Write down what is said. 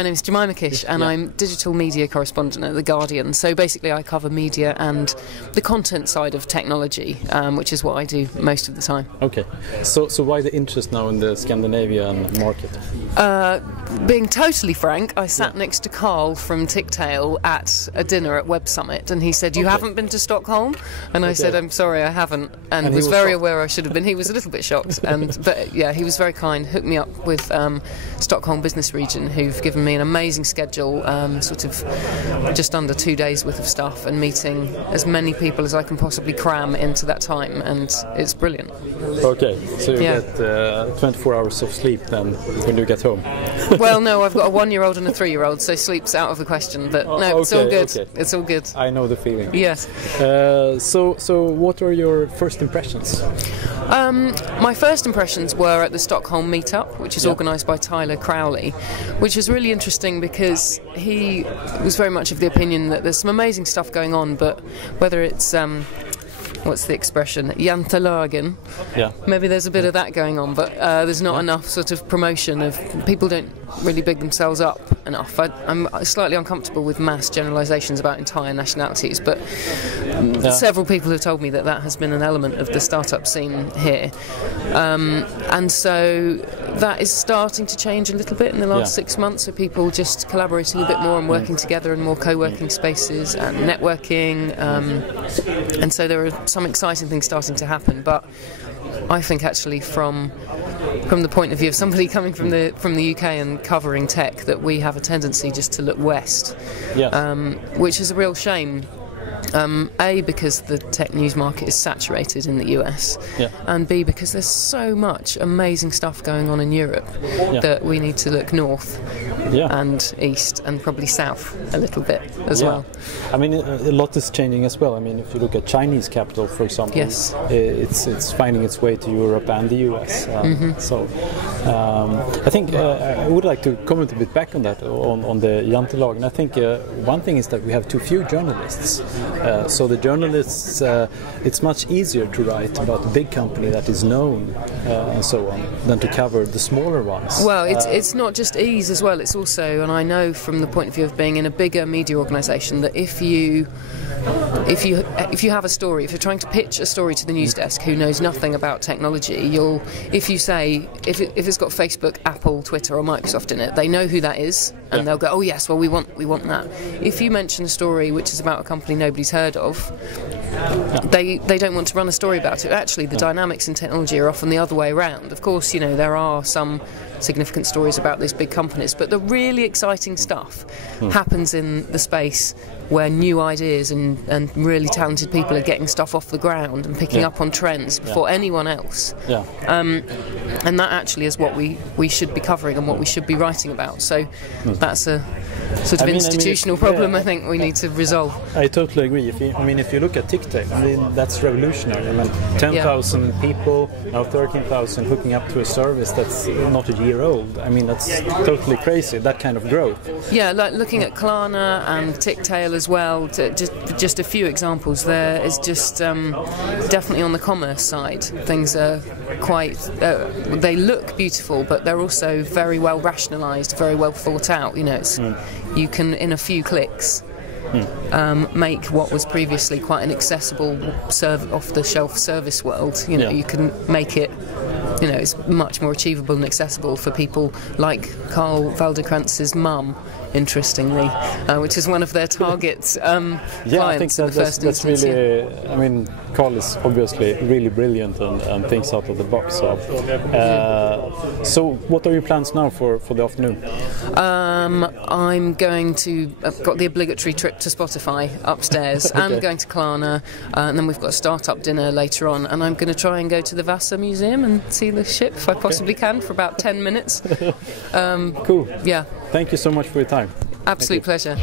My name is Jemima Kiss, and I'm digital media correspondent at The Guardian. So basically I cover media and the content side of technology, which is what I do most of the time. Okay, so why the interest now in the Scandinavian market? Being totally frank, I sat next to Carl from TicTail at a dinner at Web Summit, and he said, "You haven't been to Stockholm?" And I said, "I'm sorry, I haven't," and was very aware I should have been. He was a little bit shocked, but yeah, he was very kind, hooked me up with Stockholm Business Region, who've given me an amazing schedule, sort of just under 2 days worth of stuff, and meeting as many people as I can possibly cram into that time, and it's brilliant. Okay, so you get 24 hours of sleep then when you get home? Well, no, I've got a 1-year-old and a 3-year-old, so sleep's out of the question, but no, it's all good. Okay. It's all good. I know the feeling. Yes. So what are your first impressions? My first impressions were at the Stockholm meetup, which is organised by Crowley, which was really interesting because he was very much of the opinion that there's some amazing stuff going on, but whether it's what's the expression? Jantelagen. Yeah. Maybe there's a bit of that going on, but there's not enough sort of promotion of people don't really big themselves up enough. I'm slightly uncomfortable with mass generalisations about entire nationalities, but several people have told me that that has been an element of the startup scene here, and so that is starting to change a little bit in the last 6 months. So people just collaborating a bit more and working together in more co-working spaces and networking, and so there are some exciting things starting to happen. But I think actually from the point of view of somebody coming from the UK and covering tech, that we have a tendency just to look west, which is a real shame. A, because the tech news market is saturated in the US, and B, because there's so much amazing stuff going on in Europe that we need to look north and east and probably south a little bit as well. I mean, a lot is changing as well. I mean, if you look at Chinese capital, for example, it's finding its way to Europe and the US. So I think I would like to comment a bit back on that, on the jantelagen. I think one thing is that we have too few journalists. So the journalists, it's much easier to write about a big company that is known and so on than to cover the smaller ones. Well, it's not just ease as well. It's also, and I know from the point of view of being in a bigger media organisation, that if you have a story, if you're trying to pitch a story to the news desk who knows nothing about technology, if you say if it's got Facebook, Apple, Twitter, or Microsoft in it, they know who that is, and they'll go, "Oh yes, well we want that." If you mention a story which is about a company nobody's heard of, they don't want to run a story about it. Actually, the dynamics in technology are often the other way around. Of course, you know, there are some significant stories about these big companies, but the really exciting stuff happens in the space where new ideas and really talented people are getting stuff off the ground and picking up on trends before anyone else. And that actually is what we should be covering and what we should be writing about. So that's a sort of institutional problem I think we need to resolve. I totally agree. If you look at TicTail, I mean, that's revolutionary. I mean, 10,000 people, now 13,000 hooking up to a service that's not a year old. I mean, that's totally crazy, that kind of growth. Yeah, like looking at Klarna and TicTail as well, just a few examples there, is just definitely on the commerce side. Things are quite, they look beautiful, but they're also very well rationalised, very well thought out. You know, it's, you can, in a few clicks, make what was previously quite an accessible off-the-shelf service world. You know, you can make it, you know, it's much more achievable and accessible for people like Carl Valdekrantz's mum, interestingly, which is one of their target clients. I think that's really, I mean, Carl is obviously really brilliant and thinks out of the box. So what are your plans now for the afternoon? I'm going to, I've got the obligatory trip to Spotify upstairs, and going to Klarna, and then we've got a start-up dinner later on, and I'm going to try and go to the Vasa Museum and see the ship if I possibly can for about 10 minutes. Cool. Yeah. Thank you so much for your time. Absolute pleasure.